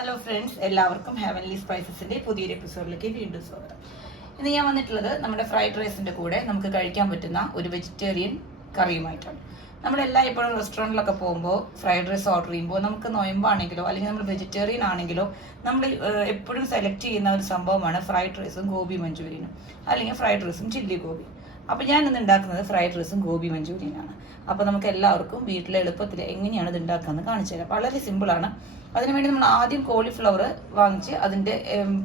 Hello friends, എല്ലാവർക്കും heavenly സ്പൈസസിന്റെ പുതിയൊരു എപ്പിസോഡിലേക്ക് വീണ്ടും സ്വാഗതം. ഇന്ന് ഞാൻ വന്നിട്ടുള്ളത് നമ്മുടെ ഫ്രൈഡ് റൈസിന്റെ കൂടെ നമുക്ക് കഴിക്കാൻ പറ്റുന്ന ഒരു വെജിറ്റേറിയൻ കറിയുമായിട്ടാണ്. നമ്മളെല്ലാം ഇപ്പോഴും റെസ്റ്റോറൻറ്റിലൊക്കെ പോകുമ്പോൾ ഫ്രൈഡ് റൈസ് ഓർഡർ ചെയ്യുമ്പോൾ നമുക്ക് നൊയമ്പാണെങ്കിലോ അല്ലെങ്കിൽ നമ്മൾ വെജിറ്റേറിയൻ ആണെങ്കിലോ നമ്മൾ എപ്പോഴും സെലക്ട് ചെയ്യുന്ന ഒരു സംഭവമാണ് ഫ്രൈഡ് റൈസും ഗോബി മഞ്ചൂരിയനും അല്ലെങ്കിൽ ഫ്രൈഡ് റൈസും ചില്ലി ഗോബി. അപ്പോൾ ഞാൻ ഇന്ന് ഉണ്ടാക്കുന്നത് ഫ്രൈഡ് റൈസും ഗോബി മഞ്ചൂരിയനാണ്. അപ്പോൾ നമുക്ക് എല്ലാവർക്കും വീട്ടിലെ എളുപ്പത്തിൽ എങ്ങനെയാണ് ഇത് ഉണ്ടാക്കാമെന്ന് കാണിച്ചു തരാം. വളരെ സിമ്പിളാണ്. അതിനുവേണ്ടി നമ്മൾ ആദ്യം കോളിഫ്ലവർ വാങ്ങിച്ച് അതിൻ്റെ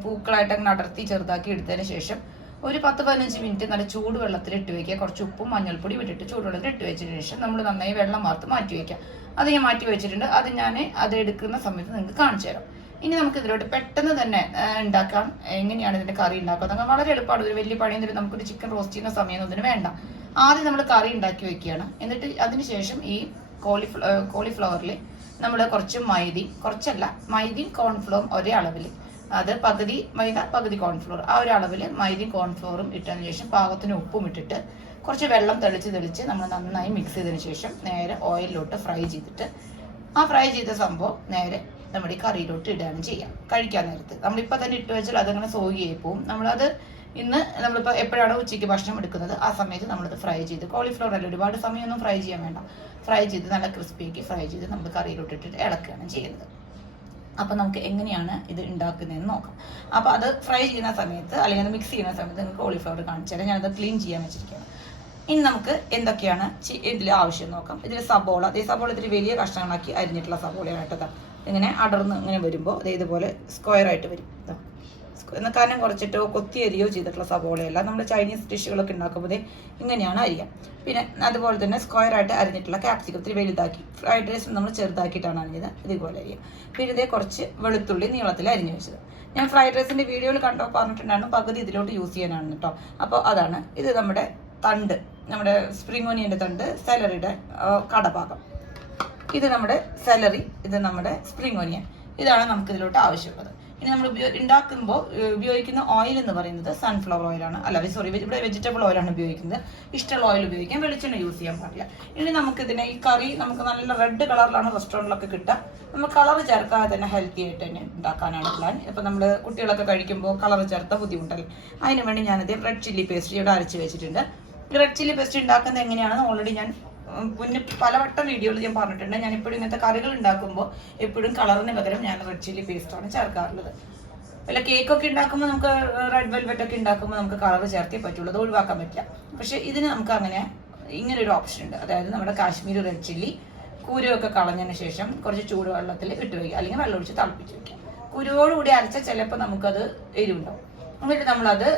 പൂക്കളായിട്ട് അങ്ങനെ അടർത്തി ചെറുതാക്കി എടുത്തതിന് ശേഷം ഒരു 10-15 മിനിറ്റ് നല്ല ചൂടുവെള്ളത്തിൽ ഇട്ട് വയ്ക്കുക. കുറച്ച് ഉപ്പും മഞ്ഞൾപ്പൊടി വിട്ടിട്ട് ചൂടുവെള്ളത്തിൽ ഇട്ട് വെച്ചതിന് ശേഷം നമ്മൾ നന്നായി വെള്ളം വാർത്ത് മാറ്റി വയ്ക്കുക. അത് ഞാൻ മാറ്റി വെച്ചിട്ടുണ്ട്. അത് എടുക്കുന്ന സമയത്ത് നിങ്ങൾക്ക് കാണിച്ചു തരാം. ഇനി നമുക്ക് ഇതിലോട്ട് പെട്ടെന്ന് തന്നെ ഉണ്ടാക്കാം. എങ്ങനെയാണ് ഇതിൻ്റെ കറി ഉണ്ടാക്കുക? നമുക്ക് വളരെ എളുപ്പമാണ്. ഒരു വലിയ പണിയൊന്നും നമുക്കൊരു ചിക്കൻ റോസ്റ്റ് ചെയ്യുന്ന സമയമൊന്നും ഇതിന് വേണ്ട. ആദ്യം നമ്മൾ കറി ഉണ്ടാക്കി വെക്കുകയാണ്. എന്നിട്ട് അതിനുശേഷം ഈ കോളിഫ്ലവറിൽ നമ്മൾ കുറച്ച് മൈദയും കോൺഫ്ലോറും ഒരേ അളവിൽ, അത് പകുതി മൈദ പകുതി കോൺഫ്ലോർ, ആ ഒരു അളവിൽ മൈദയും കോൺഫ്ലോറും ഇട്ടതിന് ശേഷം പാകത്തിന് ഉപ്പും ഇട്ടിട്ട് കുറച്ച് വെള്ളം തെളിച്ച് നമ്മൾ നന്നായി മിക്സ് ചെയ്തതിന് ശേഷം നേരെ ഓയിലിലോട്ട് ഫ്രൈ ചെയ്തിട്ട് ആ ഫ്രൈ ചെയ്ത സംഭവം നേരെ നമ്മുടെ ഈ കറിയിലോട്ട് ഇടുകയാണ് ചെയ്യാം. കഴിക്കാൻ നേരത്ത് നമ്മളിപ്പോൾ തന്നെ ഇട്ട് വെച്ചാൽ അതങ്ങനെ സോഗിയായി പോവും. നമ്മളിപ്പോൾ എപ്പോഴാണോ ഉച്ചയ്ക്ക് ഭക്ഷണം എടുക്കുന്നത് ആ സമയത്ത് നമ്മളിത് ഫ്രൈ ചെയ്ത്, കോളിഫ്ലവർ അല്ല ഒരുപാട് സമയമൊന്നും ഫ്രൈ ചെയ്യാൻ വേണ്ട, ഫ്രൈ ചെയ്ത് നല്ല ക്രിസ്പിയാക്കി ഫ്രൈ ചെയ്ത് നമ്മൾ കറിയിലോട്ട് ഇട്ടിട്ട് ഇളക്കുകയാണ് ചെയ്യുന്നത്. അപ്പോൾ നമുക്ക് എങ്ങനെയാണ് ഇത് ഉണ്ടാക്കുന്നതെന്ന് നോക്കാം. അപ്പോൾ അത് ഫ്രൈ ചെയ്യുന്ന സമയത്ത് അല്ലെങ്കിൽ അത് മിക്സ് ചെയ്യുന്ന സമയത്ത് നിങ്ങൾക്ക് കോളിഫ്ലവർ കാണിച്ചു തരാം. ഞാനത് ക്ലീൻ ചെയ്യാൻ വെച്ചിരിക്കുകയാണ്. ഇനി നമുക്ക് എന്തൊക്കെയാണ് ഇതിൽ ആവശ്യം നോക്കാം. ഇതിൽ സബോള ഇതിൽ വലിയ കഷ്ണങ്ങളാക്കി അരിഞ്ഞിട്ടുള്ള സബോളയാണ് കേട്ടോ. ഇങ്ങനെ അടർന്ന് ഇങ്ങനെ വരുമ്പോൾ ഇതുപോലെ സ്ക്വയറായിട്ട് വരും. കനം കുറച്ചിട്ടോ കൊത്തി അരിയോ ചെയ്തിട്ടുള്ള സബോളയല്ല. നമ്മൾ ചൈനീസ് ഡിഷുകളൊക്കെ ഉണ്ടാക്കുമ്പോൾ ഇങ്ങനെയാണ് അരിയാം. പിന്നെ അതുപോലെ തന്നെ സ്ക്വയറായിട്ട് അരിഞ്ഞിട്ടുള്ള ക്യാപ്സിക്കം ഇത്തിരി വലുതാക്കി, ഫ്രൈഡ് റൈസ് നമ്മൾ ചെറുതാക്കിയിട്ടാണ് അരിഞ്ഞത്, ഇതുപോലെ അരിയാം. പിന്നെ ഇതേ കുറച്ച് വെളുത്തുള്ളി നീളത്തിൽ അരിഞ്ഞു വെച്ചത്. ഞാൻ ഫ്രൈഡ് റൈസിൻ്റെ വീഡിയോയിൽ പറഞ്ഞിട്ടുണ്ടായിരുന്നു പകുതി ഇതിലോട്ട് യൂസ് ചെയ്യാനാണ് കേട്ടോ. അപ്പോൾ അതാണ് ഇത്. നമ്മുടെ സ്പ്രിംഗ് ഓനിയൻ്റെ തണ്ട്, സെലറിയുടെ കടഭാഗം, ഇത് നമ്മുടെ സെലറി, ഇത് നമ്മുടെ സ്പ്രിംഗ് ഓനിയൻ. ഇതാണ് നമുക്ക് ഇതിലോട്ട് ആവശ്യമുള്ളത്. ഇനി നമ്മൾ ഉണ്ടാക്കുമ്പോൾ ഉപയോഗിക്കുന്ന ഓയിൽ എന്ന് പറയുന്നത് സൺഫ്ലവർ ഓയിലാണ്. ഇവിടെ വെജിറ്റബിൾ ഓയിലാണ് ഉപയോഗിക്കുന്നത്. ഇഷ്ടമുള്ള ഓയിൽ ഉപയോഗിക്കാം, വെളിച്ചെണ്ണ യൂസ് ചെയ്യാൻ പാടില്ല. ഇനി നമുക്കിതിനെ ഈ കറി നമുക്ക് നല്ല റെഡ് കളറിലാണ് റെസ്റ്റോറൻറ്റിലൊക്കെ കിട്ടുക. നമ്മൾ കളർ ചേർക്കാതെ തന്നെ ഹെൽത്തി ആയിട്ട് തന്നെ ഉണ്ടാക്കാനാണ് പ്ലാൻ. ഇപ്പം നമ്മൾ കുട്ടികളൊക്കെ കഴിക്കുമ്പോൾ കളർ ചേർത്ത ബുദ്ധിമുട്ടല്ലേ, അതിന് വേണ്ടി ഞാനിത് റെഡ് ചില്ലി പേസ്റ്റ് ഇവിടെ അരച്ച് വെച്ചിട്ടുണ്ട്. റെഡ് ചില്ലി പേസ്റ്റ് ഉണ്ടാക്കുന്നത് എങ്ങനെയാണെന്ന് ഓൾറെഡി ഞാൻ പലവട്ടം വീഡിയോയിൽ ഞാൻ പറഞ്ഞിട്ടുണ്ട്. ഞാൻ ഇപ്പോഴും ഇങ്ങനത്തെ കറികൾ ഉണ്ടാക്കുമ്പോൾ എപ്പോഴും കളറിന് പകരം ഞാൻ റെഡ് ചില്ലി പേസ്റ്റാണ് ചേർക്കാറുള്ളത്. വല്ല കേക്കൊക്കെ ഉണ്ടാക്കുമ്പോൾ നമുക്ക് റെഡ് വെൽവെറ്റ് ഒക്കെ ഉണ്ടാക്കുമ്പോൾ നമുക്ക് കളർ ചേർത്തേ പറ്റുള്ളൂ, അത് ഒഴിവാക്കാൻ പറ്റില്ല. പക്ഷേ ഇതിന് നമുക്ക് ഇങ്ങനെ ഒരു ഓപ്ഷൻ ഉണ്ട്. അതായത് നമ്മുടെ കാശ്മീരി റെഡ് ചില്ലി കുരുവൊക്കെ കളഞ്ഞതിന് ശേഷം കുറച്ച് ചൂടുവെള്ളത്തിൽ ഇട്ട് വയ്ക്കുക, അല്ലെങ്കിൽ വെള്ളം ഒഴിച്ച് തിളപ്പിച്ച് വയ്ക്കുക. കുരുവോടുകൂടി അരച്ചാൽ ചിലപ്പോൾ നമുക്കത് എരിവുണ്ടാവും. എന്നിട്ട് നമ്മളത്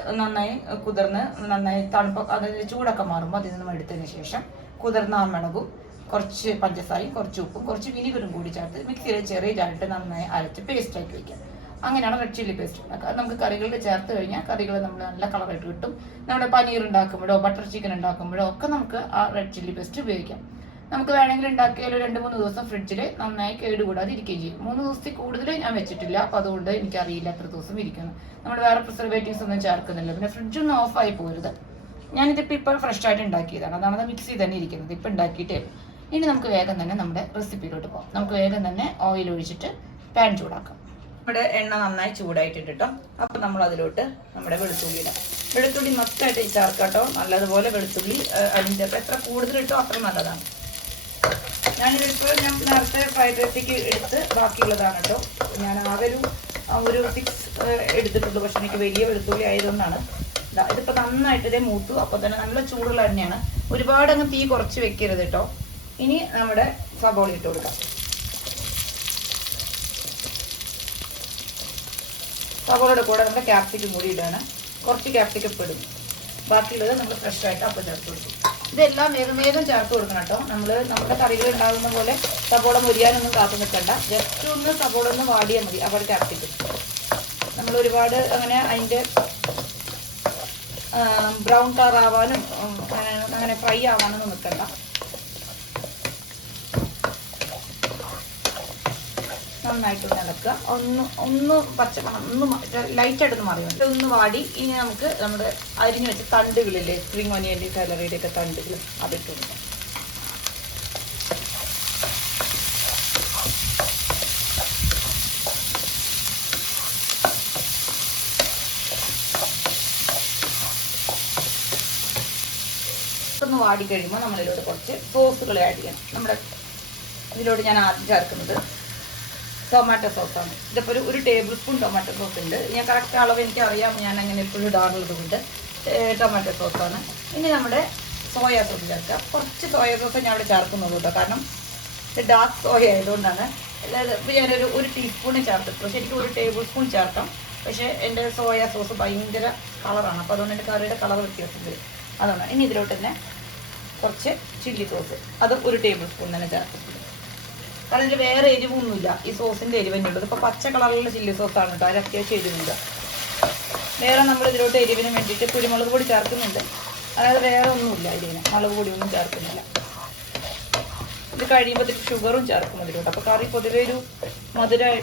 നന്നായി തണുപ്പ്, അതായത് ചൂടൊക്കെ മാറുമ്പോൾ അതിൽ നിന്നും എടുത്തതിന് ശേഷം കുതിർന്ന ആ മുളകും കുറച്ച് പഞ്ചസാരയും കുറച്ച് ഉപ്പും കുറച്ച് വിനീഗറും കൂടി ചേർത്ത് മിക്സിയിൽ ചെറിയതായിട്ട് നന്നായി അരച്ച് പേസ്റ്റാക്കി വയ്ക്കാം. അങ്ങനെയാണ് റെഡ് ചില്ലി പേസ്റ്റ് ഉണ്ടാക്കുക. അത് നമുക്ക് കറികളിൽ ചേർത്ത് കഴിഞ്ഞാൽ കറികൾ നമ്മൾ നല്ല കളറായിട്ട് കിട്ടും. നമ്മുടെ പനീർ ഉണ്ടാക്കുമ്പോഴോ ബട്ടർ ചിക്കൻ ഉണ്ടാക്കുമ്പോഴോ ഒക്കെ നമുക്ക് ആ റെഡ് ചില്ലി പേസ്റ്റ് ഉപയോഗിക്കാം. നമുക്ക് വേണമെങ്കിൽ ഉണ്ടാക്കിയാൽ 2-3 ദിവസം ഫ്രിഡ്ജിൽ നന്നായി കേടുകൂടാതെ ഇരിക്കുകയും ചെയ്യും. 3 ദിവസത്തിൽ കൂടുതൽ ഞാൻ വെച്ചിട്ടില്ല, അപ്പോൾ അതുകൊണ്ട് എനിക്കറിയില്ല എത്ര ദിവസം ഇരിക്കുന്നു. നമ്മൾ വേറെ പ്രിസർവേറ്റീവ്സ് ഒന്നും ചേർക്കുന്നില്ല. പിന്നെ ഫ്രിഡ്ജൊന്നും ഓഫായി പോരുത്. ഞാനിതിപ്പോൾ ഇപ്പോൾ ഫ്രഷ് ആയിട്ട് ഉണ്ടാക്കിയതാണ്, അതാണ് മിക്സി തന്നെ ഇരിക്കുന്നത്, ഇപ്പം ഉണ്ടാക്കിയിട്ടേ. ഇനി നമുക്ക് വേഗം തന്നെ നമ്മുടെ റെസിപ്പിയിലോട്ട് പോകാം. നമുക്ക് വേഗം തന്നെ ഓയിൽ ഒഴിച്ചിട്ട് പാൻ ചൂടാക്കാം. നമ്മുടെ എണ്ണ നന്നായി ചൂടായിട്ടുണ്ട് കേട്ടോ. അപ്പോൾ നമ്മൾ അതിലോട്ട് നമ്മുടെ വെളുത്തുള്ളി ഇടാം. വെളുത്തുള്ളി മൊത്തമായിട്ട് ചേർക്കാം കേട്ടോ. നല്ലതുപോലെ വെളുത്തുള്ളി അരിഞ്ഞേർക്കാം. എത്ര കൂടുതൽ ഇട്ടോ അത്ര നല്ലതാണ്. ഞാൻ നേരത്തെ ഫ്രൈഡ് റൈസിലേക്ക് എടുത്ത് ബാക്കിയുള്ളതാണ് കേട്ടോ. ഞാൻ ആകെ ഒരു 6 എടുത്തിട്ടുള്ളൂ. പക്ഷെ എനിക്ക് വലിയ വെളുത്തുള്ളി ആയതുകൊണ്ടാണ്. ഇതിപ്പോൾ നന്നായിട്ട് മൂത്തു. അപ്പോൾ തന്നെ നല്ല ചൂടുള്ള എണ്ണയാണ്. ഒരുപാട് അങ്ങ് തീ കുറച്ച് വെക്കരുത് കേട്ടോ. ഇനി നമ്മുടെ സബോള ഇട്ട് കൊടുക്കാം. സബോളയുടെ കൂടെ നമ്മുടെ ക്യാപ്സിക്കം കൂടി ഇടുകയാണ്. കുറച്ച് ക്യാപ്സിക്കം ഇടും. ബാക്കിയുള്ളത് നമ്മൾ ഫ്രഷ് ആയിട്ട് അപ്പോൾ ചേർത്ത് കൊടുക്കും. ഇതെല്ലാം വേഗം ചേർത്ത് കൊടുക്കണം കേട്ടോ. നമ്മുടെ കറികൾ ഉണ്ടാകുന്ന പോലെ സബോള മുരിയാനൊന്നും കാത്തു നിൽക്കണ്ട. ജസ്റ്റ് ഒന്ന് സബോള ഒന്ന് വാടിയാൽ മതി. അപ്പോൾ ക്യാപ്സിക്കം നമ്മൾ ഒരുപാട് അങ്ങനെ അതിൻ്റെ ബ്രൗൺ കളർ ആവാനും അങ്ങനെ ഫ്രൈ ആവാനൊന്നും നിൽക്കണ്ട. നന്നായിട്ടൊന്ന് ഇളക്കുക. ഒന്ന് പച്ചമണം ലൈറ്റായിട്ടൊന്ന് മറിയും. ഇതൊന്ന് വാടി. ഇനി നമുക്ക് നമ്മുടെ അരിഞ്ഞു വെച്ച തണ്ടുകളില്ലേ, സ്പ്രിംഗ് ഓനിയൻ്റെ സെലറിയുടെ ഒക്കെ തണ്ടുകൾ അതിട്ടുണ്ട്. ഒന്ന് വാടി കഴിയുമ്പോൾ നമ്മളിതിലോട്ട് കുറച്ച് സോസുകൾ ആഡ് ചെയ്യണം. ഇതിലോട്ട് ഞാൻ ആദ്യം ചേർക്കുന്നത് ടൊമാറ്റോ സോസാണ്. ഇതിപ്പോൾ ഒരു ടേബിൾ സ്പൂൺ ടൊമാറ്റോ സോസ് ഉണ്ട്. ഞാൻ കറക്റ്റ് അളവ് എനിക്കറിയാം, ഞാൻ അങ്ങനെ എപ്പോഴും ഇടാറുള്ളത് കൊണ്ട് ടൊമാറ്റോ സോസാണ്. ഇനി നമ്മുടെ സോയാ സോസ് ചേർക്കുക. കുറച്ച് സോയാ സോസ് ഞാൻ ഇവിടെ ചേർക്കുന്നുള്ളൂ കേട്ടോ, കാരണം ഡാർക്ക് സോയ ആയതുകൊണ്ടാണ്. അതായത് ഇപ്പോൾ ഞാനൊരു ടീസ്പൂണേ ചേർത്തിട്ടുള്ളൂ. ശരിക്കും ഒരു ടേബിൾ സ്പൂൺ ചേർക്കാം, പക്ഷേ എൻ്റെ സോയാ സോസ് ഭയങ്കര കളറാണ്, അപ്പോൾ അതുകൊണ്ട് എൻ്റെ കറിയുടെ കളർ വ്യത്യാസം വരും. അതുകൊണ്ടാണ്. ഇനി ഇതിലോട്ട് തന്നെ കുറച്ച് ചില്ലി സോസ്, അത് ഒരു ടേബിൾ സ്പൂൺ തന്നെ ചേർത്തിട്ടുണ്ട്. കാരണം ഇതിൽ വേറെ എരിവൊന്നുമില്ല, ഈ സോസിൻ്റെ എരിവ് തന്നെ ഉള്ളത്. ഇപ്പോൾ പച്ച കളറിലുള്ള ചില്ലി സോസാണ് കേട്ടോ, അതിൽ അത്യാവശ്യം എരിവുണ്ട്. വേറെ നമ്മൾ ഇതിലോട്ട് എരിവിന് വേണ്ടിയിട്ട് കുരുമുളക് പൊടി ചേർക്കുന്നുണ്ട്, അതായത് വേറെ ഒന്നുമില്ല എരിവിന്, മുളക് പൊടിയൊന്നും ചേർക്കുന്നില്ല. ഇത് കഴിയുമ്പോൾ ഇതിൽ ഷുഗറും ചേർക്കും ഇതിലോട്ട്. അപ്പോൾ കറി പൊതുവെ ഒരു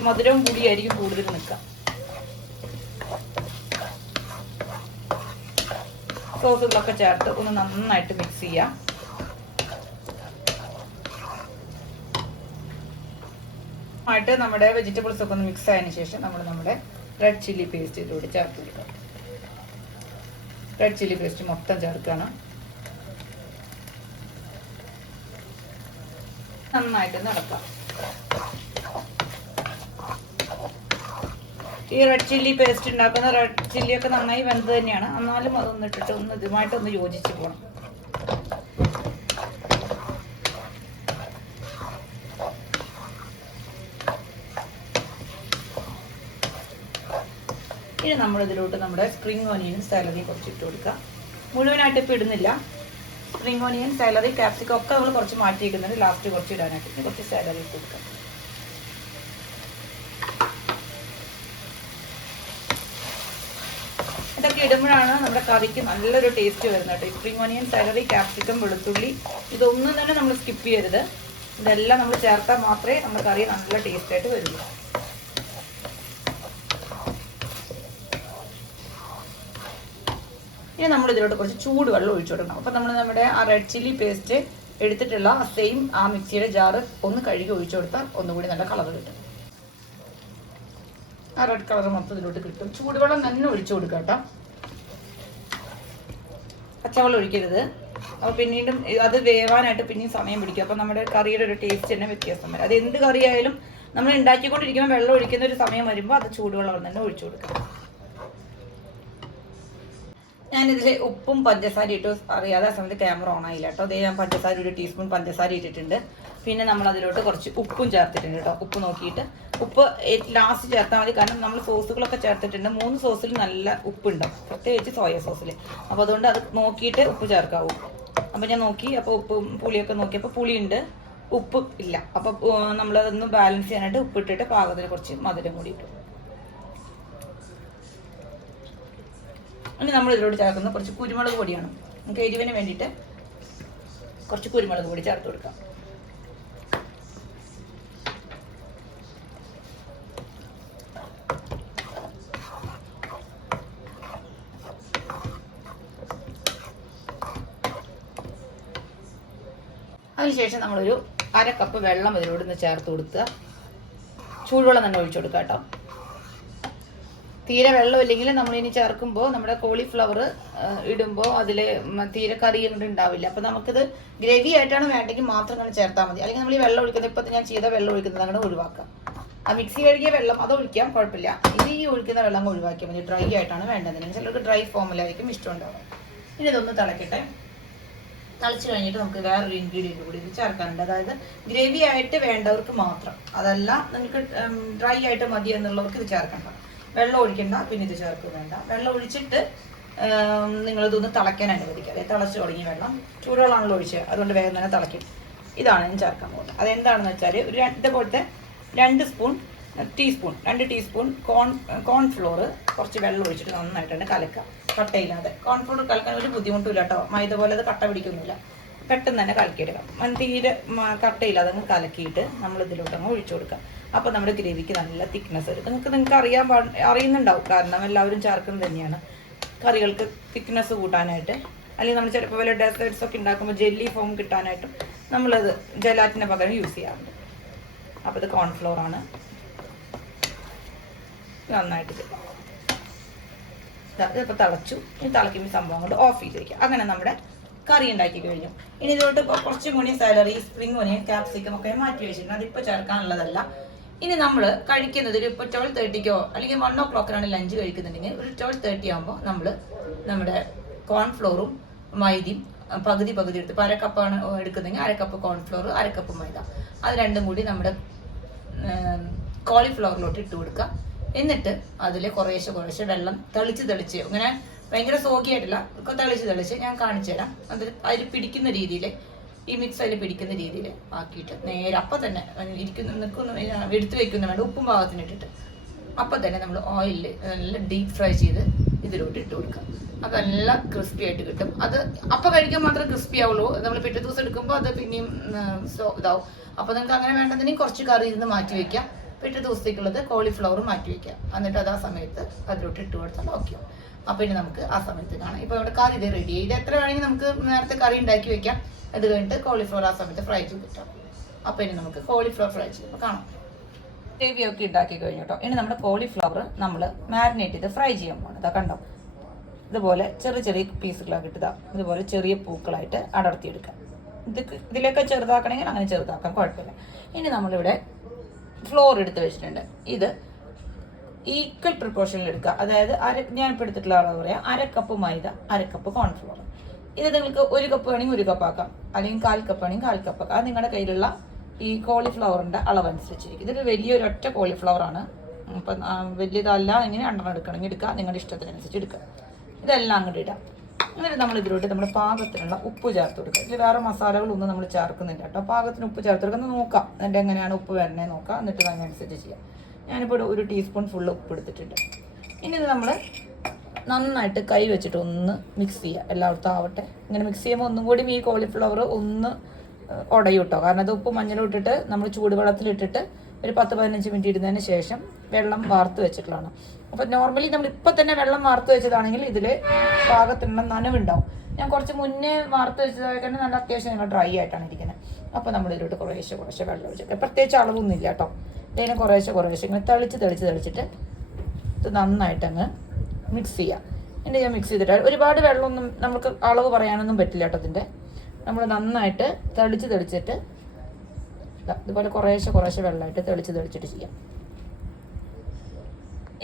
മധുരവും കൂടിയായിരിക്കും കൂടുതൽ നിൽക്കുക. സോസുകളൊക്കെ ചേർത്ത് ഒന്ന് നന്നായിട്ട് മിക്സ് ചെയ്യാം. ആയിട്ട് നമ്മുടെ വെജിറ്റബിൾസ് ഒക്കെ ഒന്ന് മിക്സ് ആയതിനു ശേഷം നമ്മൾ നമ്മുടെ റെഡ് ചില്ലി പേസ്റ്റ് ഇതിലൂടെ ചേർത്ത് കൊടുക്കാം. റെഡ് ചില്ലി പേസ്റ്റ് മൊത്തം ചേർക്കണം. നന്നായിട്ട് നടക്കാം. ഈ റെഡ് ചില്ലി പേസ്റ്റ് ഉണ്ടാക്കുന്ന റെഡ് ചില്ലിയൊക്കെ നന്നായി വെന്ത് തന്നെയാണ്, എന്നാലും അതൊന്ന് ഇട്ടിട്ട് ഇതുമായിട്ടൊന്ന് യോജിച്ച് പോകണം. ഇനി നമ്മളിതിലോട്ട് നമ്മുടെ സ്പ്രിംഗ് ഓനിയൻ സാലറി കുറച്ച് ഇട്ട് കൊടുക്കുക. മുഴുവനായിട്ട് ഇപ്പോൾ ഇടുന്നില്ല. സ്പ്രിംഗ് ഓനിയൻ സാലറി ക്യാപ്സിക്കം ഒക്കെ നമ്മൾ കുറച്ച് മാറ്റി വയ്ക്കുന്നുണ്ട്, ലാസ്റ്റ് കുറച്ച് ഇടാനായിട്ട്. ഇനി കുറച്ച് സാലറി ഇട്ട് കൊടുക്കുക. ഇതൊക്കെ ഇടുമ്പോഴാണ് നമ്മുടെ കറിക്ക് നല്ലൊരു ടേസ്റ്റ് വരുന്നത് കേട്ടോ. സ്പ്രിംഗ് ഓനിയൻ സാലറി ക്യാപ്സിക്കം വെളുത്തുള്ളി ഇതൊന്നും തന്നെ നമ്മൾ സ്കിപ്പ് ചെയ്യരുത്. ഇതെല്ലാം നമ്മൾ ചേർത്താൽ മാത്രമേ നമ്മുടെ കറി നല്ല ടേസ്റ്റായിട്ട് വരുള്ളൂ. ഇനി നമ്മൾ ഇതിലോട്ട് കുറച്ച് ചൂടുവെള്ളം ഒഴിച്ചു കൊടുക്കണം. അപ്പം നമ്മുടെ ആ റെഡ് ചില്ലി പേസ്റ്റ് എടുത്തിട്ടുള്ള സെയിം ആ മിക്സിയുടെ ജാറ് ഒന്ന് കഴുകി ഒഴിച്ചു കൊടുത്താൽ ഒന്നുകൂടി നല്ല കളർ കിട്ടും. ആ റെഡ് കളർ മൊത്തം ഇതിലോട്ട് കിട്ടും. ചൂടുവെള്ളം തന്നെ ഒഴിച്ചു കൊടുക്കുക കേട്ടോ, പച്ചവെള്ളം ഒഴിക്കരുത്. അപ്പോൾ പിന്നീടും അത് വേവാനായിട്ട് പിന്നെയും സമയം പിടിക്കും. അപ്പം നമ്മുടെ കറിയുടെ ഒരു ടേസ്റ്റ് തന്നെ വ്യത്യാസം വരും. അത് എന്ത് കറിയായാലും നമ്മൾ ഉണ്ടാക്കിക്കൊണ്ടിരിക്കുമ്പോൾ വെള്ളം ഒഴിക്കുന്ന ഒരു സമയം വരുമ്പോൾ അത് ചൂടുവെള്ളം തന്നെ ഒഴിച്ചു കൊടുക്കുക. ഞാനിതിൽ ഉപ്പും പഞ്ചസാര ഇട്ടു, അറിയാതെ ആ സമയത്ത് ക്യാമറ ഓൺ ആയില്ല കേട്ടോ. അതേ ഞാൻ പഞ്ചസാര ഒരു ടീസ്പൂൺ പഞ്ചസാര ഇട്ടിട്ടുണ്ട്. പിന്നെ നമ്മൾ അതിലോട്ട് കുറച്ച് ഉപ്പും ചേർത്തിട്ടുണ്ട് കേട്ടോ. ഉപ്പ് നോക്കിയിട്ട് ഉപ്പ് ലാസ്റ്റ് ചേർത്താൽ മതി, കാരണം നമ്മൾ സോസുകളൊക്കെ ചേർത്തിട്ടുണ്ട്. 3 സോസിൽ നല്ല ഉപ്പുണ്ടാവും, പ്രത്യേകിച്ച് സോയ സോസിൽ. അപ്പോൾ അതുകൊണ്ട് അത് നോക്കിയിട്ട് ഉപ്പ് ചേർക്കാവൂ. അപ്പോൾ ഞാൻ നോക്കി, അപ്പോൾ ഉപ്പും പുളിയൊക്കെ നോക്കിയപ്പോൾ പുളിയുണ്ട്, ഉപ്പ് ഇല്ല. അപ്പോൾ നമ്മളതൊന്ന് ബാലൻസ് ചെയ്യാനായിട്ട് ഉപ്പിട്ടിട്ട് പാകത്തിന് കുറച്ച് മധുരം കൂടി ഇട്ടു. ഇനി നമ്മൾ ഇതിലോട്ട് ചേർക്കുന്ന കുറച്ച് കുരുമുളക് പൊടിയാണ്. നമുക്ക് എരിവിന് വേണ്ടിയിട്ട് കുറച്ച് കുരുമുളക് പൊടി ചേർത്ത് കൊടുക്കാം. അതിനുശേഷം നമ്മളൊരു 1/2 കപ്പ് വെള്ളം ഇതിലോട്ട് ഒന്ന് ചേർത്ത് കൊടുക്കുക. ചൂടുവെള്ളം തന്നെ ഒഴിച്ചു കൊടുക്കുക കേട്ടോ. തീരെ വെള്ളമില്ലെങ്കിൽ നമ്മളിനി ചേർക്കുമ്പോൾ നമ്മുടെ കോളിഫ്ലവർ ഇടുമ്പോൾ അതിൽ തീരെ കറി ഉണ്ടാവില്ല. അപ്പോൾ നമുക്കിത് ഗ്രേവി ആയിട്ടാണ് വേണ്ടെങ്കിൽ മാത്രം അങ്ങനെ ചേർത്താൽ മതി. അല്ലെങ്കിൽ നമ്മൾ ഈ വെള്ളം ഒഴിക്കുന്നത്, ഇപ്പോൾ ഞാൻ ചെയ്ത വെള്ളം ഒഴിക്കുന്നത് അങ്ങനെ ഒഴിവാക്കാം. ആ മിക്സി കഴുകിയ വെള്ളം അത് ഒഴിക്കാം, കുഴപ്പമില്ല. ഇത് ഈ ഒഴിക്കുന്ന വെള്ളം ഒഴിവാക്കിയാൽ മതി. ഡ്രൈ ആയിട്ടാണ് വേണ്ടത്. ചിലർക്ക് ഡ്രൈ ഫോമിലായിരിക്കും ഇഷ്ടമുണ്ടാവുക. ഇനി ഇതൊന്ന് തിളക്കട്ടെ. തിളച്ച് കഴിഞ്ഞിട്ട് നമുക്ക് വേറൊരു ഇൻഗ്രീഡിയൻറ്റ് കൂടി ഇത് ചേർക്കാനുണ്ട്. അതായത് ഗ്രേവി ആയിട്ട് വേണ്ടവർക്ക് മാത്രം, അതല്ല നിങ്ങൾക്ക് ഡ്രൈ ആയിട്ട് മതി എന്നുള്ളവർക്ക് ഇത് ചേർക്കണ്ട. വെള്ളം ഒഴിക്കണ്ട, പിന്നെ ഇത് ചേർക്കുക വേണ്ട. വെള്ളം ഒഴിച്ചിട്ട് നിങ്ങളിതൊന്ന് തിളയ്ക്കാൻ അനുവദിക്കുക. അതായത് തിളച്ച് തുടങ്ങിയ വെള്ളം, ചൂടുവെള്ളമാണല്ലോ ഒഴിച്ചത്, അതുകൊണ്ട് വേഗം തന്നെ തിളയ്ക്കും. ഇതാണ് ഞാൻ ചേർക്കാൻ പോകുന്നത്. അതെന്താണെന്ന് വെച്ചാൽ ഒരു ഇതുപോലത്തെ 2 ടീസ്പൂൺ കോൺഫ്ലോർ കുറച്ച് വെള്ളം ഒഴിച്ചിട്ട് നന്നായിട്ട് തന്നെ കലക്കുക, കട്ടയില്ലാതെ. കോൺഫ്ലോർ കലക്കാൻ ഒരു ബുദ്ധിമുട്ടില്ല കേട്ടോ. മൈദ പോലെ അത് കട്ട പിടിക്കുന്നില്ല, പെട്ടെന്ന് തന്നെ കലക്കിയെടുക്കാം. തീരെ കട്ടയില്ലാതെ അങ്ങ് കലക്കിയിട്ട് നമ്മൾ ഇതിലോട്ട് അങ്ങ് ഒഴിച്ചു കൊടുക്കാം. അപ്പോൾ നമ്മുടെ ഗ്രേവിക്ക് നല്ല തിക്നെസ് വരും. നിങ്ങൾക്ക് അറിയുന്നുണ്ടാവും, കാരണം എല്ലാവരും ചേർക്കുന്നത് തന്നെയാണ് കറികൾക്ക് തിക്നെസ് കൂട്ടാനായിട്ട്. അല്ലെങ്കിൽ നമ്മൾ ചിലപ്പോൾ വല്ല ഡെസേർട്സ് ഒക്കെ ഉണ്ടാക്കുമ്പോൾ ജെല്ലി ഫോം കിട്ടാനായിട്ടും നമ്മളത് ജലാറ്റിന് പകരം യൂസ് ചെയ്യാറുണ്ട്. അപ്പോൾ ഇത് കോൺഫ്ലോർ ആണ്. നന്നായിട്ട് ഇതിപ്പോൾ തിളച്ചു. ഈ തിളയ്ക്കുമ്പോൾ സംഭവം കൊണ്ട് ഓഫ് ചെയ്ത് വയ്ക്കുക. അങ്ങനെ നമ്മുടെ കറി ഉണ്ടാക്കി കഴിഞ്ഞു. ഇനി ഇതിലോട്ട് കുറച്ചും കൂടി സാലറി, സ്പ്രിംഗ് ഒനിയൻ, ക്യാപ്സിക്കം ഒക്കെ മാറ്റി വെച്ചിട്ടുണ്ട്. അതിപ്പോൾ ചേർക്കാനുള്ളതല്ല. ഇനി നമ്മൾ കഴിക്കുന്നത് ഒരു ഇപ്പോൾ 12:30 അല്ലെങ്കിൽ 1 ലഞ്ച് കഴിക്കുന്നുണ്ടെങ്കിൽ ഒരു 12:30 ആകുമ്പോൾ നമ്മൾ നമ്മുടെ കോൺഫ്ലോറും മൈദയും പകുതി എടുത്ത്, ഇപ്പോൾ അരക്കപ്പാണ് എടുക്കുന്നെങ്കിൽ അരക്കപ്പ് കോൺഫ്ലോർ, അരക്കപ്പ് മൈദ, അത് രണ്ടും കൂടി നമ്മുടെ കോളിഫ്ലവറിലോട്ട് ഇട്ട് കൊടുക്കുക. എന്നിട്ട് അതിൽ കുറേശ്ശെ വെള്ളം തെളിച്ച് ഇങ്ങനെ ഭയങ്കര സോഗിയായിട്ടില്ല, തെളിച്ച് ഞാൻ കാണിച്ചു തരാം. അതിൽ പിടിക്കുന്ന രീതിയിൽ, ഈ മിക്സ് അതിൽ പിടിക്കുന്ന രീതിയിൽ ആക്കിയിട്ട് നേരെ അപ്പം തന്നെ എടുത്ത് വെക്കുന്ന വേണ്ട, ഉപ്പും പാകത്തിന് ഇട്ടിട്ട് അപ്പം തന്നെ നമ്മൾ ഓയിലിൽ നല്ല ഡീപ്പ് ഫ്രൈ ചെയ്ത് ഇതിലോട്ട് ഇട്ട് കൊടുക്കുക. അത് നല്ല ക്രിസ്പി ആയിട്ട് കിട്ടും. അത് അപ്പം കഴിക്കാൻ മാത്രമേ ക്രിസ്പി ആവുള്ളൂ. നമ്മൾ പിറ്റേ ദിവസം എടുക്കുമ്പോൾ അത് പിന്നെയും ഇതാവും. അപ്പോൾ നിങ്ങൾക്ക് അങ്ങനെ വേണ്ടതിന് കുറച്ച് കറി ഇരുന്ന് മാറ്റി വയ്ക്കാം. പിറ്റേ ദിവസത്തേക്കുള്ളത് കോളിഫ്ലവർ മാറ്റി വയ്ക്കാം. എന്നിട്ട് അത് ആ സമയത്ത് അതിലോട്ട് ഇട്ട് കൊടുത്താൽ ഓക്കെ. അപ്പോൾ ഇനി നമുക്ക് ആ സമയത്ത് കാണാം. ഇപ്പോൾ ഇവിടെ കറി ഇത് റെഡി. ഇത് എത്ര വേണമെങ്കിൽ നമുക്ക് നേരത്തെ കറി ഉണ്ടാക്കി വെക്കാം. അത് കഴിഞ്ഞിട്ട് കോളിഫ്ലവർ ആ സമയത്ത് ഫ്രൈ ചെയ്തിട്ടാം. അപ്പോൾ ഇനി നമുക്ക് കോളിഫ്ലവർ ഫ്രൈ ചെയ്യുമ്പോൾ കാണാം. ഗ്രേവിയൊക്കെ ഉണ്ടാക്കി കഴിഞ്ഞു കേട്ടോ. ഇനി നമ്മുടെ കോളിഫ്ലവർ നമ്മൾ മാരിനേറ്റ് ചെയ്ത് ഫ്രൈ ചെയ്യാൻ പോകണം. ഇതാ കണ്ടോ, ഇതുപോലെ ചെറിയ പീസുകളാക്കി ഇട്ടുക, ഇതുപോലെ ചെറിയ പൂക്കളായിട്ട് അടർത്തിയെടുക്കാം. ഇതിലേക്ക് ചെറുതാക്കണമെങ്കിൽ അങ്ങനെ ചെറുതാക്കാം, കുഴപ്പമില്ല. ഇനി നമ്മളിവിടെ ഫ്ലോർ എടുത്ത് വെച്ചിട്ടുണ്ട്. ഇത് ഈക്വൽ പ്രിപ്പോർഷനിൽ എടുക്കുക. അതായത് ഞാൻ ഇപ്പോൾ എടുത്തിട്ടുള്ള അളവ് പറയാം, 1 കപ്പ് മൈദ, 1 കപ്പ് കോൺഫ്ലോർ. ഇത് നിങ്ങൾക്ക് 1 കപ്പ് വേണമെങ്കിൽ 1 കപ്പ് ആക്കാം, അല്ലെങ്കിൽ 1/4 കപ്പ് വേണമെങ്കിൽ 1/4 കപ്പ് ആക്കാം. അത് നിങ്ങളുടെ കയ്യിലുള്ള ഈ കോളിഫ്ലവറിൻ്റെ അളവനുസരിച്ചിരിക്കും. ഇതൊരു വലിയൊരു ഒറ്റ കോളിഫ്ലവറാണ്. അപ്പം വലിയതല്ല, ഇങ്ങനെ 2 എടുക്കണമെങ്കിൽ എടുക്കുക, നിങ്ങളുടെ ഇഷ്ടത്തിനനുസരിച്ച് എടുക്കുക. ഇതെല്ലാം അങ്ങോട്ട് ഇടാം. എന്നിട്ട് നമ്മൾ ഇതിലോട്ട് നമ്മൾ പാകത്തിനുള്ള ഉപ്പ് ചേർത്ത് കൊടുക്കുക. ഇതിൽ വേറെ മസാലകളൊന്നും നമ്മൾ ചേർക്കുന്നില്ല കേട്ടോ. പാകത്തിന് ഉപ്പ് ചേർത്ത് കൊടുക്കുന്നത് നോക്കാം, എന്നിട്ട് എങ്ങനെയാണ് ഉപ്പ് വരണേ നോക്കാം, എന്നിട്ട് അതിനനുസരിച്ച് ചെയ്യാം. ഞാനിപ്പോൾ 1 ടീസ്പൂൺ ഫുള്ള് ഉപ്പ് എടുത്തിട്ടുണ്ട്. ഇനി ഇത് നമ്മൾ നന്നായിട്ട് കൈ വെച്ചിട്ട് ഒന്ന് മിക്സ് ചെയ്യുക, എല്ലായിടത്തും ആവട്ടെ. ഇങ്ങനെ മിക്സ് ചെയ്യുമ്പോൾ ഒന്നും കൂടി ഈ കോളിഫ്ലവർ ഒന്ന് ഉടയും കേട്ടോ. കാരണം അത് ഉപ്പ് മഞ്ഞളും ഇട്ടിട്ട് നമ്മൾ ചൂടുവെള്ളത്തിലിട്ടിട്ട് ഒരു 10-15 മിനിറ്റ് ഇടുന്നതിന് ശേഷം വെള്ളം വാർത്ത് വെച്ചിട്ടുള്ളതാണ്. അപ്പോൾ നോർമലി നമ്മൾ ഇപ്പം തന്നെ വെള്ളം വാർത്ത് വെച്ചതാണെങ്കിൽ ഇതിൽ പാകത്തിനുള്ള നനവുണ്ടാവും. ഞാൻ കുറച്ച് മുന്നേ വാർത്ത് വെച്ചതായിട്ട് നല്ല അത്യാവശ്യം നിങ്ങൾ ഡ്രൈ ആയിട്ടാണ് ഇരിക്കുന്നത്. അപ്പോൾ നമ്മൾ ഇതിലോട്ട് കുറേശ്ശെ വെള്ളം ഒഴിച്ചിട്ട്, പ്രത്യേകിച്ച് അളവൊന്നുമില്ല കേട്ടോ. ഇതിനെ കുറേശ്ശെ ഇങ്ങനെ തെളിച്ചിട്ട് ഇത് നന്നായിട്ട് അങ്ങ് മിക്സ് ചെയ്യുക. എന്നിട്ട് ഞാൻ മിക്സ് ചെയ്തിട്ട് ഒരുപാട് വെള്ളമൊന്നും നമുക്ക് അളവ് പറയാനൊന്നും പറ്റില്ല കേട്ടോ. ഇതിൻ്റെ നമ്മൾ നന്നായിട്ട് തെളിച്ചിട്ട് ഇതുപോലെ കുറേശ്ശെ വെള്ളമായിട്ട് തെളിച്ചിട്ട് ചെയ്യാം.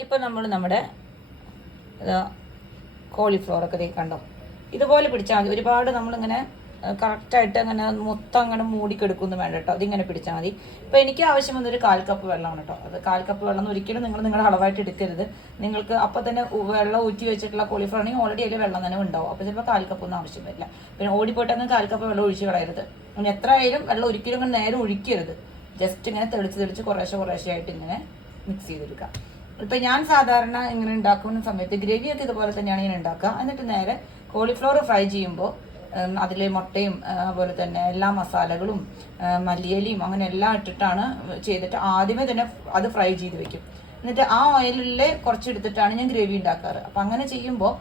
ഇപ്പം നമ്മൾ നമ്മുടെ കോളിഫ്ലവറൊക്കെ കണ്ടോ, ഇതുപോലെ പിടിച്ചാൽ മതി. ഒരുപാട് നമ്മളിങ്ങനെ കറക്റ്റായിട്ട് അങ്ങനെ മൊത്തം അങ്ങനെ മൂടിക്കെടുക്കുമെന്ന് വേണ്ട കേട്ടോ. അതിങ്ങനെ പിടിച്ചാൽ മതി. ഇപ്പോൾ എനിക്ക് ആവശ്യം വന്നൊരു 1/4 കപ്പ് വെള്ളമാണ് കേട്ടോ. അത് 1/4 കപ്പ് വെള്ളം ഒരിക്കലും നിങ്ങളുടെ അളവായിട്ട് എടുക്കരുത്. നിങ്ങൾക്ക് അപ്പം തന്നെ വെള്ളം ഊറ്റി വെച്ചിട്ടുള്ള കോളിഫ്ലവർ ആണെങ്കിൽ ഓൾറെഡി അതിൽ വെള്ളം തന്നെ ഉണ്ടാവും. അപ്പോൾ ചിലപ്പോൾ 1/4 കപ്പൊന്നും ആവശ്യം വരില്ല. പിന്നെ ഓടിപ്പോയിട്ട് അങ്ങ് 1/4 കപ്പ് വെള്ളം ഒഴിച്ച് കളയരുത്. ഇനി എത്ര ആയാലും വെള്ളം ഒരിക്കലും ഇങ്ങനെ നേരെ ഒഴിക്കരുത്. ജസ്റ്റ് ഇങ്ങനെ തെളിച്ച് കുറേശ്ശെ ആയിട്ട് ഇങ്ങനെ മിക്സ് ചെയ്തെടുക്കാം. ഇപ്പം ഞാൻ സാധാരണ ഇങ്ങനെ ഉണ്ടാക്കുന്ന സമയത്ത് ഗ്രേവിയൊക്കെ ഇതുപോലെ തന്നെയാണ് ഞാൻ ഉണ്ടാക്കുക. എന്നിട്ട് നേരെ കോളിഫ്ലവർ ഫ്രൈ ചെയ്യുമ്പോൾ അതിൽ മുട്ടയും അതുപോലെ തന്നെ എല്ലാ മസാലകളും മല്ലിയിലയും അങ്ങനെ എല്ലാം ഇട്ടിട്ടാണ് ചെയ്തിട്ട് ആദ്യമേ തന്നെ അത് ഫ്രൈ ചെയ്ത് വെക്കും. എന്നിട്ട് ആ ഓയിലിൽ കുറച്ചെടുത്തിട്ടാണ് ഞാൻ ഗ്രേവി ഉണ്ടാക്കാറ്. അപ്പം അങ്ങനെ ചെയ്യുമ്പോൾ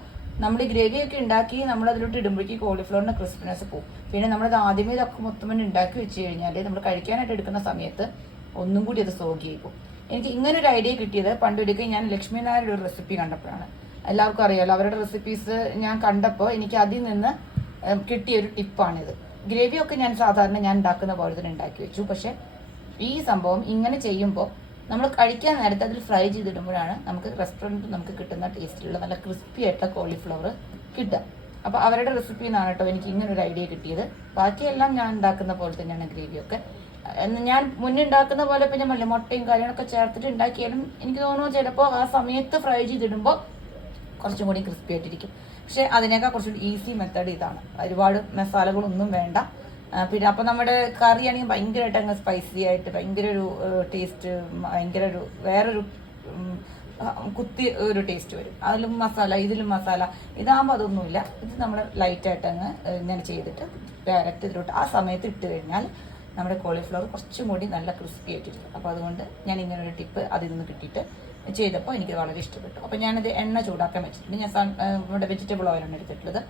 നമ്മൾ ഈ ഗ്രേവിയൊക്കെ ഉണ്ടാക്കി നമ്മളതിലോട്ട് ഇടുമ്പോഴേക്ക് കോളിഫ്ലവറിൻ്റെ ക്രിസ്പിനെസ് പോകും. പിന്നെ നമ്മളത് ആദ്യമേ ഇതൊക്കെ മൊത്തം ഉണ്ടാക്കി വെച്ച് കഴിഞ്ഞാൽ നമ്മൾ കഴിക്കാനായിട്ട് എടുക്കുന്ന സമയത്ത് ഒന്നും കൂടി അത് സോഗിയേക്കും. എനിക്ക് ഇങ്ങനൊരു ഐഡിയ കിട്ടിയത് പണ്ടൊരിക്കൽ ഞാൻ ലക്ഷ്മി നായരുടെ ഒരു റെസിപ്പി കണ്ടപ്പോഴാണ്. എല്ലാവർക്കും അറിയാമല്ലോ, അവരുടെ റെസിപ്പീസ് ഞാൻ കണ്ടപ്പോൾ എനിക്ക് അതിൽ നിന്ന് കിട്ടിയൊരു ടിപ്പാണിത്. ഗ്രേവിയൊക്കെ ഞാൻ സാധാരണ ഞാൻ ഉണ്ടാക്കുന്ന പോലെ തന്നെ ഉണ്ടാക്കി വെച്ചു. പക്ഷേ ഈ സംഭവം ഇങ്ങനെ ചെയ്യുമ്പോൾ നമ്മൾ കഴിക്കാൻ നേരത്തെ അതിൽ ഫ്രൈ ചെയ്തിടുമ്പോഴാണ് നമുക്ക് റെസ്റ്റോറൻറ്റിൽ നമുക്ക് കിട്ടുന്ന ടേസ്റ്റിലുള്ള നല്ല ക്രിസ്പി ആയിട്ടുള്ള കോളിഫ്ലവർ കിട്ടുക. അപ്പോൾ അവരുടെ റെസിപ്പിയിൽ നിന്നാണ് കേട്ടോ എനിക്ക് ഇങ്ങനെ ഒരു ഐഡിയ കിട്ടിയത്. ബാക്കിയെല്ലാം ഞാൻ ഉണ്ടാക്കുന്ന പോലെ തന്നെയാണ് ഗ്രേവിയൊക്കെ. ഞാൻ മുന്നേ ഉണ്ടാക്കുന്ന പോലെ പിന്നെ മുട്ടയും കാര്യങ്ങളൊക്കെ ചേർത്തിട്ട് ഉണ്ടാക്കിയാലും എനിക്ക് തോന്നുന്നു ചിലപ്പോൾ ആ സമയത്ത് ഫ്രൈ ചെയ്തിടുമ്പോൾ കുറച്ചും കൂടി ക്രിസ്പി ആയിട്ടിരിക്കും. പക്ഷേ അതിനേക്കാൾ കുറച്ചുകൂടി ഈസി മെത്തേഡ് ഇതാണ്. ഒരുപാട് മസാലകളൊന്നും വേണ്ട. പിന്നെ അപ്പം നമ്മുടെ കറി ആണെങ്കിൽ ഭയങ്കരമായിട്ട് അങ്ങ് സ്പൈസി ആയിട്ട് ഭയങ്കര ഒരു ടേസ്റ്റ്, ഭയങ്കര ഒരു വേറൊരു കുത്തി ഒരു ടേസ്റ്റ് വരും. അതിലും മസാല ഇതിലും മസാല. ഇതാകുമ്പോൾ അതൊന്നുമില്ല. ഇത് നമ്മൾ ലൈറ്റായിട്ട് അങ്ങ് ഇങ്ങനെ ചെയ്തിട്ട് ഡയറക്റ്റ് ഇതിലോട്ട് ആ സമയത്ത് ഇട്ട് കഴിഞ്ഞാൽ നമ്മുടെ കോളിഫ്ലവർ കുറച്ചും കൂടി നല്ല ക്രിസ്പി ആയിട്ടിരിക്കും. അപ്പോൾ അതുകൊണ്ട് ഞാൻ ഇങ്ങനെ ഒരു ടിപ്പ് അതിൽ നിന്ന് കിട്ടിയിട്ട് ചെയ്തപ്പോൾ എനിക്ക് വളരെ ഇഷ്ടപ്പെട്ടു. അപ്പോൾ ഞാനത് എണ്ണ ചൂടാക്കാൻ വെച്ചിട്ടുണ്ട്. ഞാൻ നമ്മുടെ വെജിറ്റബിൾ ഓയിലാണ് എടുത്തിട്ടുള്ളത്.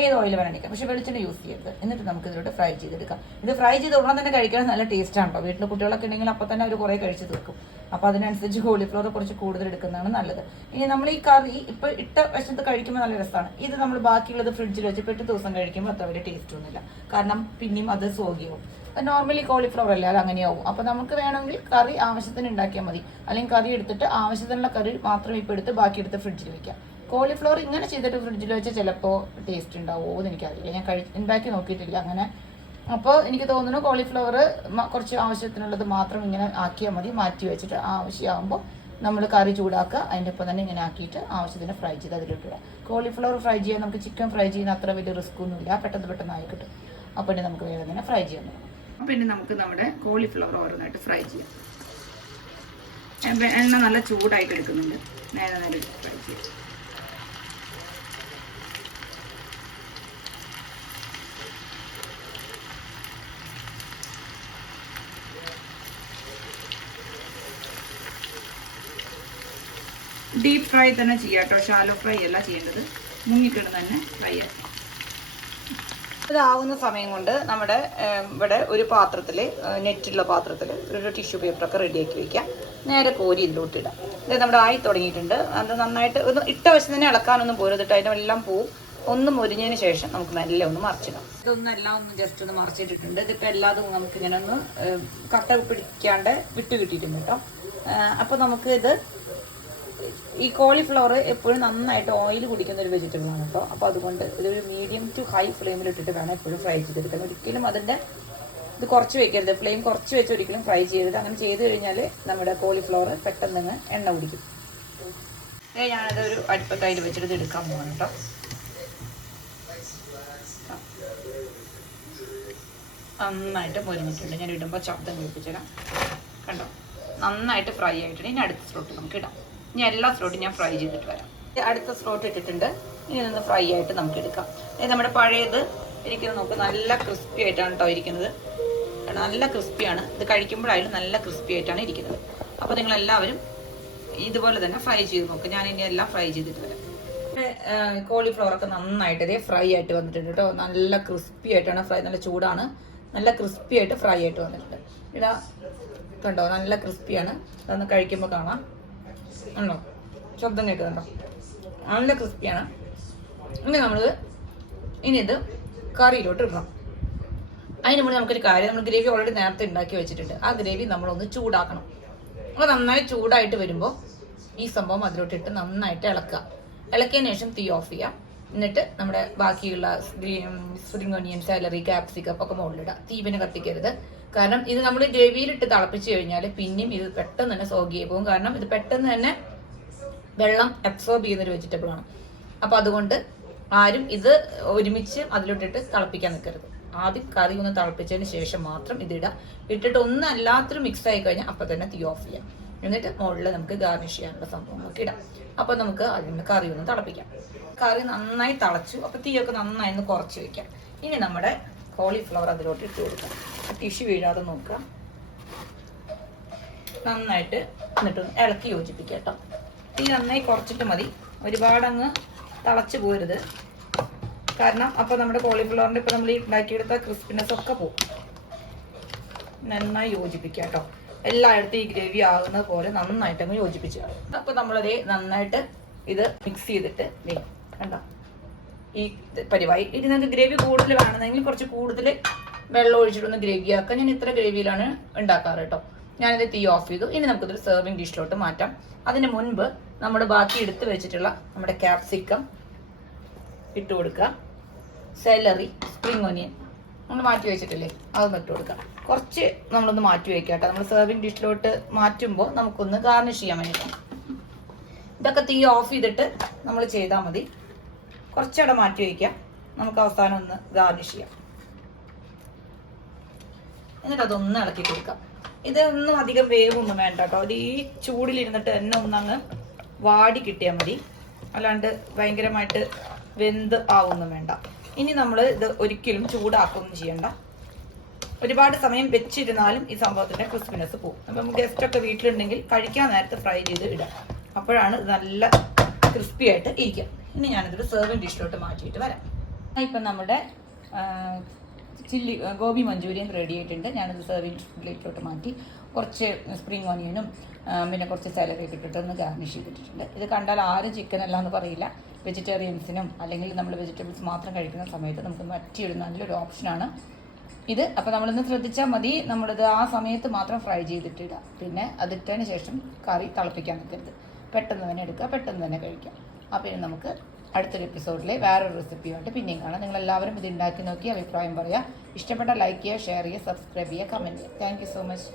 ഏത് ഓയിൽ വേണം അടിക്കാം, പക്ഷെ വെളിച്ചെണ്ണ യൂസ് ചെയ്യരുത്. എന്നിട്ട് നമുക്ക് ഇതിലോട്ട് ഫ്രൈ ചെയ്തെടുക്കാം. ഇത് ഫ്രൈ ചെയ്ത് ഉടനെ തന്നെ കഴിക്കാൻ നല്ല ടേസ്റ്റാണ് കേട്ടോ. വീട്ടിൽ കുട്ടികളൊക്കെ ഉണ്ടെങ്കിൽ അപ്പോൾ തന്നെ അവർ കുറേ കഴിച്ച് തീർക്കും. അപ്പോൾ അതിനനുസരിച്ച് കോളിഫ്ലവർ കുറച്ച് കൂടുതൽ എടുക്കുന്നതാണ് നല്ലത്. ഇനി നമ്മൾ ഈ കറി ഇപ്പോൾ ഇട്ട വശത്ത് കഴിക്കുമ്പോൾ നല്ല രസമാണ്. ഇത് നമ്മൾ ബാക്കിയുള്ളത് ഫ്രിഡ്ജിൽ വെച്ച് 8 ദിവസം കഴിക്കുമ്പോൾ അത്ര വലിയ ടേസ്റ്റ് ഒന്നുമില്ല. കാരണം പിന്നെയും അത് സോഗിയാവും. നോർമലി കോളിഫ്ലവർ അല്ല, അത് അങ്ങനെയാവും. അപ്പോൾ നമുക്ക് വേണമെങ്കിൽ കറി ആവശ്യത്തിന് ഉണ്ടാക്കിയാൽ മതി. അല്ലെങ്കിൽ കറി എടുത്തിട്ട് ആവശ്യത്തിനുള്ള കറി മാത്രം ഇപ്പോൾ എടുത്ത് ബാക്കി എടുത്ത് ഫ്രിഡ്ജിൽ വെക്കാം. കോളിഫ്ലവർ ഇങ്ങനെ ചെയ്തിട്ട് ഫ്രിഡ്ജിൽ വെച്ചാൽ ചിലപ്പോൾ ടേസ്റ്റ് ഉണ്ടാവുമോ എന്ന് എനിക്കറിയില്ല. ഞാൻ ഉണ്ടാക്കി നോക്കിയിട്ടില്ല അങ്ങനെ. അപ്പോൾ എനിക്ക് തോന്നുന്നു കോളിഫ്ലവർ കുറച്ച് ആവശ്യത്തിനുള്ളത് മാത്രം ഇങ്ങനെ ആക്കിയാൽ മതി. മാറ്റി വെച്ചിട്ട് ആവശ്യമാകുമ്പോൾ നമ്മൾ കറി ചൂടാക്കുക, അതിൻ്റെ ഒപ്പം തന്നെ ഇങ്ങനെ ആക്കിയിട്ട് ആവശ്യത്തിന് ഫ്രൈ ചെയ്ത് അതിലിട്ടിടുക. കോളിഫ്ലവർ ഫ്രൈ ചെയ്യാൻ നമുക്ക് ചിക്കൻ ഫ്രൈ ചെയ്യുന്ന അത്ര വലിയ റിസ്ക് ഒന്നുമില്ല, പെട്ടെന്ന് ആയി കിട്ടും. അപ്പോൾ ഇനി നമുക്ക് വേറെ തന്നെ ഫ്രൈ ചെയ്യാൻ പറ്റും. അപ്പോൾ ഇനി നമുക്ക് നമ്മുടെ കോളിഫ്ലവർ ഓരോന്നായിട്ട് ഫ്രൈ ചെയ്യാം. എണ്ണ നല്ല ചൂടായിട്ട് എടുക്കുന്നുണ്ട്, നേരെ ഫ്രൈ ചെയ്യാം. ഡീപ്പ് ഫ്രൈ തന്നെ ചെയ്യാം കേട്ടോ, ഷാലോ ഫ്രൈ അല്ല ചെയ്യേണ്ടത്. മുങ്ങിക്കിടന്ന് തന്നെ ഫ്രൈ ആക്കാം. ഇതാവുന്ന സമയം കൊണ്ട് നമ്മുടെ ഇവിടെ ഒരു പാത്രത്തിൽ, നെറ്റുള്ള പാത്രത്തിൽ ഒരു ടിഷ്യൂ പേപ്പറൊക്കെ റെഡിയാക്കി വയ്ക്കാം. നേരെ കോരി ഇതിലോട്ട് ഇടാം. ഇത് നമ്മുടെ ആയി തുടങ്ങിയിട്ടുണ്ട്. അത് നന്നായിട്ട് ഒന്ന് ഇട്ട വശം തന്നെ ഇളക്കാനൊന്നും പോരുതിട്ട് അതിൻ്റെ എല്ലാം പോവും. ഒന്ന് മുരിഞ്ഞതിന് ശേഷം നമുക്ക് നല്ല ഒന്ന് മറിച്ചിടാം. ഇതൊന്നെല്ലാം ഒന്ന് ജസ്റ്റ് ഒന്ന് മറിച്ചിട്ടിട്ടുണ്ട്. ഇതിപ്പോൾ എല്ലാതും നമുക്ക് ഇങ്ങനെ ഒന്ന് കട്ട പിടിക്കാണ്ട് വിട്ട് കിട്ടിയിട്ടുണ്ട് കേട്ടോ. അപ്പോൾ നമുക്ക് ഇത് ഈ കോളിഫ്ലവർ എപ്പോഴും നന്നായിട്ട് ഓയിൽ കുടിക്കുന്ന ഒരു വെജിറ്റബിൾ ആണ് കേട്ടോ. അപ്പോൾ അതുകൊണ്ട് ഇതൊരു മീഡിയം ടു ഹൈ ഫ്ലെയിമിൽ ഇട്ടിട്ട് വേണം എപ്പോഴും ഫ്രൈ ചെയ്തെടുക്കാൻ. ഒരിക്കലും അതിൻ്റെ ഇത് കുറച്ച് വയ്ക്കരുത്, ഫ്ലെയിം കുറച്ച് വെച്ച് ഒരിക്കലും ഫ്രൈ ചെയ്യരുത്. അങ്ങനെ ചെയ്ത് കഴിഞ്ഞാൽ നമ്മുടെ കോളിഫ്ലവർ പെട്ടെന്ന് എണ്ണ കുടിക്കും. ഞാനത് ഒരു അടുപ്പത്തായിട്ട് വെച്ചിട്ട് ഇത് എടുക്കാൻ പോകണം കേട്ടോ. നന്നായിട്ട് പൊരിഞ്ഞിട്ടുണ്ട്. ഞാൻ ഇടുമ്പോൾ ശബ്ദം കേൾപ്പിച്ചിടാം. കണ്ടോ, നന്നായിട്ട് ഫ്രൈ ആയിട്ടുണ്ട്. ഇനി അടുത്ത സ്ലോട്ട് നമുക്ക് ഇടാം. ഇനി എല്ലാ സ്ലോട്ടും ഞാൻ ഫ്രൈ ചെയ്തിട്ട് വരാം. അടുത്ത സ്ലോട്ട് ഇട്ടിട്ടുണ്ട്. ഇനി നിന്ന് ഫ്രൈ ആയിട്ട് നമുക്ക് എടുക്കാം. നമ്മുടെ പഴയത് ഇരിക്കുന്നത് നോക്ക്, നല്ല ക്രിസ്പി ആയിട്ടാണ് കേട്ടോ ഇരിക്കുന്നത്. നല്ല ക്രിസ്പിയാണ്. ഇത് കഴിക്കുമ്പോഴായാലും നല്ല ക്രിസ്പി ആയിട്ടാണ് ഇരിക്കുന്നത്. അപ്പോൾ നിങ്ങളെല്ലാവരും ഇതുപോലെ തന്നെ ഫ്രൈ ചെയ്ത് നോക്കുക. ഞാൻ ഇനി എല്ലാം ഫ്രൈ ചെയ്തിട്ട് വരാം. കോളിഫ്ലവറൊക്കെ നന്നായിട്ട് ഇതേ ഫ്രൈ ആയിട്ട് വന്നിട്ടുണ്ട് കേട്ടോ. നല്ല ക്രിസ്പി ആയിട്ടാണ് ഫ്രൈ, നല്ല ചൂടാണ്, നല്ല ക്രിസ്പി ആയിട്ട് ഫ്രൈ ആയിട്ട് വന്നിട്ടുണ്ട്. ഇതാ കണ്ടോ, നല്ല ക്രിസ്പിയാണ്. അതൊന്ന് കഴിക്കുമ്പോൾ കാണാം. ഉണ്ടോ, ശബ്ദം കേൾക്കുന്നുണ്ടോ? നല്ല ക്രിസ്പിയാണ്. ഇനി ഇത് കറിയിലോട്ട് ഇടണം. അതിന് മുന്നേ നമുക്കൊരു കാര്യം, നമ്മൾ ഗ്രേവി ഓൾറെഡി നേരത്തെ ഉണ്ടാക്കി വെച്ചിട്ടുണ്ട്. ആ ഗ്രേവി നമ്മളൊന്ന് ചൂടാക്കണം. അപ്പോൾ നന്നായി ചൂടായിട്ട് വരുമ്പോൾ ഈ സംഭവം അതിലോട്ടിട്ട് നന്നായിട്ട് ഇളക്കുക. ഇളക്കിയതിന് ശേഷം തീ ഓഫ് ചെയ്യാം. എന്നിട്ട് നമ്മുടെ ബാക്കിയുള്ള സ്പ്രിംഗ് ഓണിയൻ, സാലറി, ക്യാപ്സിക്കം ഒക്കെ മുകളിലിടുക. തീ പിന്നെ കത്തിക്കരുത്. കാരണം ഇത് നമ്മൾ ഗ്രേവിയിലിട്ട് തിളപ്പിച്ച് കഴിഞ്ഞാൽ പിന്നെയും ഇത് പെട്ടെന്ന് തന്നെ സോഗിയായി പോകും. കാരണം ഇത് പെട്ടെന്ന് തന്നെ വെള്ളം അബ്സോർബ് ചെയ്യുന്നൊരു വെജിറ്റബിൾ ആണ്. അപ്പോൾ അതുകൊണ്ട് ആരും ഇത് ഒരുമിച്ച് അതിലോട്ടിട്ട് തിളപ്പിക്കാൻ നിൽക്കരുത്. ആദ്യം കറി ഒന്ന് തിളപ്പിച്ചതിന് ശേഷം മാത്രം ഇതിടുക. ഇട്ടിട്ട് ഒന്ന് എല്ലാത്തിനും മിക്സ് ആയി കഴിഞ്ഞാൽ അപ്പം തന്നെ തീ ഓഫ് ചെയ്യാം. എന്നിട്ട് മുകളിൽ നമുക്ക് ഗാർണിഷ് ചെയ്യാനുള്ള സംഭവങ്ങളൊക്കെ ഇടാം. അപ്പോൾ നമുക്ക് അതിന് കറി ഒന്ന് തിളപ്പിക്കാം. കറി നന്നായി തിളച്ചു. അപ്പോൾ തീയൊക്കെ നന്നായി ഒന്ന് കുറച്ച് വയ്ക്കാം. ഇനി നമ്മുടെ കോളിഫ്ലവർ അതിലോട്ട് ഇട്ട് കൊടുക്കാം. ടിഷ്യൂ വീഴാതെ നോക്കുക. നന്നായിട്ട് എന്നിട്ട് ഇളക്കി യോജിപ്പിക്കുക കേട്ടോ. തീ നന്നായി കുറച്ചിട്ട് മതി, ഒരുപാട് അങ്ങ് തിളച്ച് പോരുത്. കാരണം അപ്പോൾ നമ്മുടെ കോളിഫ്ലവറിൻ്റെ ഇപ്പോൾ നമ്മൾ ഈ ഉണ്ടാക്കിയെടുത്ത ക്രിസ്പിനെസ് ഒക്കെ പോകും. നന്നായി യോജിപ്പിക്കുക കേട്ടോ. എല്ലായിടത്തും ഈ ഗ്രേവി ആകുന്ന പോലെ നന്നായിട്ട് അങ്ങ് യോജിപ്പിക്കുക. അപ്പോൾ നമ്മളത് നന്നായിട്ട് ഇത് മിക്സ് ചെയ്തിട്ട് കണ്ടോ ഈ പരിവായി. ഇനി നിങ്ങൾക്ക് ഗ്രേവി കൂടുതൽ വേണമെന്നെങ്കിൽ കുറച്ച് കൂടുതൽ വെള്ളം ഒഴിച്ചിട്ടൊന്ന് ഗ്രേവി ആക്കാം. ഞാൻ ഇത്ര ഗ്രേവിയിലാണ് ഉണ്ടാക്കാറ് കേട്ടോ. ഞാനിത് തീ ഓഫ് ചെയ്തു. ഇനി നമുക്കിതൊരു സെർവിങ് ഡിഷിലോട്ട് മാറ്റാം. അതിന് മുൻപ് നമ്മൾ ബാക്കി എടുത്ത് വെച്ചിട്ടുള്ള നമ്മുടെ ക്യാപ്സിക്കം ഇട്ട് കൊടുക്കുക. സെലറി, സ്പ്രിംഗ് ഓനിയൻ നമ്മൾ മാറ്റി വെച്ചിട്ടില്ലേ, അതൊന്ന് ഇട്ട് കൊടുക്കുക. കുറച്ച് നമ്മളൊന്ന് മാറ്റി വയ്ക്കാം കേട്ടോ. നമ്മൾ സെർവിങ് ഡിഷിലോട്ട് മാറ്റുമ്പോൾ നമുക്കൊന്ന് ഗാർണിഷ് ചെയ്യാൻ വേണ്ടിയിട്ടാണ്. ഇതൊക്കെ തീ ഓഫ് ചെയ്തിട്ട് നമ്മൾ ചെയ്താൽ മതി. കുറച്ചവിടെ മാറ്റി വയ്ക്കാം. നമുക്ക് അവസാനം ഒന്ന് ഗാർണിഷ് ചെയ്യാം. എന്നിട്ട് അതൊന്ന് ഇളക്കി കൊടുക്കാം. ഇതൊന്നും അധികം വേവൊന്നും വേണ്ട കേട്ടോ. അത് ഈ ചൂടിലിരുന്നിട്ട് തന്നെ ഒന്നങ്ങ് വാടി കിട്ടിയാൽ മതി. അല്ലാണ്ട് ഭയങ്കരമായിട്ട് വെന്ത് ആവൊന്നും വേണ്ട. ഇനി നമ്മൾ ഇത് ഒരിക്കലും ചൂടാക്കൊന്നും ചെയ്യണ്ട. ഒരുപാട് സമയം വെച്ചിരുന്നാലും ഈ സംഭവത്തിൻ്റെ ക്രിസ്പിനെസ് പോകും. അപ്പം ഗസ്റ്റൊക്കെ വീട്ടിലുണ്ടെങ്കിൽ കഴിക്കാൻ നേരത്തെ ഫ്രൈ ചെയ്ത് ഇടാം. അപ്പോഴാണ് നല്ല ക്രിസ്പി ആയിട്ട് ഇരിക്കുക. ഇനി ഞാനിതൊരു സെർവിങ് ഡിഷിലോട്ട് മാറ്റിയിട്ട് വരാം. ഇപ്പം നമ്മുടെ ചില്ലി ഗോബി മഞ്ചൂരിയൻ റെഡി ആയിട്ടുണ്ട്. ഞാനത് സെർവിങ് പ്ലേറ്റിലോട്ട് മാറ്റി കുറച്ച് സ്പ്രിംഗ് ഓനിയനും പിന്നെ കുറച്ച് സാലറി ഇട്ടിട്ട് ഒന്ന് ഗാർണിഷ് ചെയ്തിട്ടുണ്ട്. ഇത് കണ്ടാൽ ആരും ചിക്കൻ അല്ല എന്ന് പറയില്ല. വെജിറ്റേറിയൻസിനും അല്ലെങ്കിൽ നമ്മൾ വെജിറ്റബിൾസ് മാത്രം കഴിക്കുന്ന സമയത്ത് നമുക്ക് വറ്റിയിടുന്ന നല്ലൊരു ഓപ്ഷനാണ് ഇത്. അപ്പോൾ നമ്മളിന്ന് ശ്രദ്ധിച്ചാൽ മതി, നമ്മളിത് ആ സമയത്ത് മാത്രം ഫ്രൈ ചെയ്തിട്ടിടുക. പിന്നെ അതിട്ടതിന് ശേഷം കറി തിളപ്പിക്കാൻ നിൽക്കരുത്. പെട്ടെന്ന് തന്നെ എടുക്കുക, പെട്ടെന്ന് തന്നെ കഴിക്കാം. അപ്പോൾ ഇനി നമുക്ക് അടുത്തൊരു എപ്പിസോഡിലെ വേറൊരു റെസിപ്പിയുമായിട്ട് പിന്നെയും കാണാം. നിങ്ങളെല്ലാവരും ഇത് ഉണ്ടാക്കി നോക്കി അഭിപ്രായം പറയുക. ഇഷ്ടപ്പെട്ട ലൈക്ക് ചെയ്യുക, ഷെയർ ചെയ്യുക, സബ്സ്ക്രൈബ് ചെയ്യുക, കമൻറ്റ് ചെയ്യുക. Thank you so much.